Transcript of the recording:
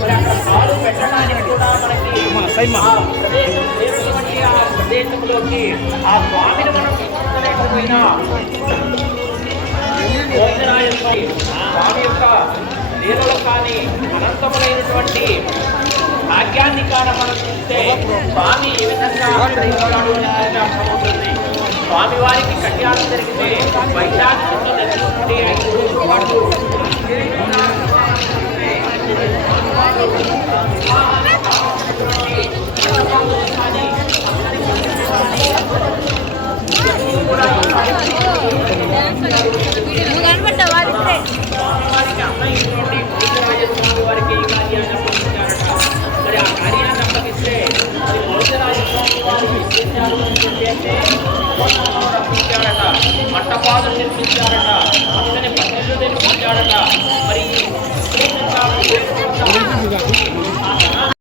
మరి అక్కడ కాలు పెట్టడానికి కూడా మనకి ఆ ప్రదేశం లేనటువంటి ఆ ప్రదేశంలోకి ఆ స్వామిని మనం తీసుకుపోయినా భోజనాయ స్వామి యొక్క లీలలో కానీ అనంతములైనటువంటి భాగ్యాన్ని కాని మనం చూస్తే స్వామి ఏ విధంగా అర్థమవుతుంది. స్వామి వారికి కళ్యాణం జరిగితే వైశాఖంలో జరిగినటువంటి 5 రోజుల పాటు వారికి అన్నయ్యుడి భోజరాజస్వామి వారికి ఈ కార్యాన్ని అప్పగించారట. మరి ఆ కార్యాన్ని అప్పగిస్తే అది భోజరాజస్వామి వారికి ఇచ్చేశారు అంటే రప్పించారట, మట్టపాదులు నిర్మించారట, అతని పన్నెలు నిర్మించారట. మరి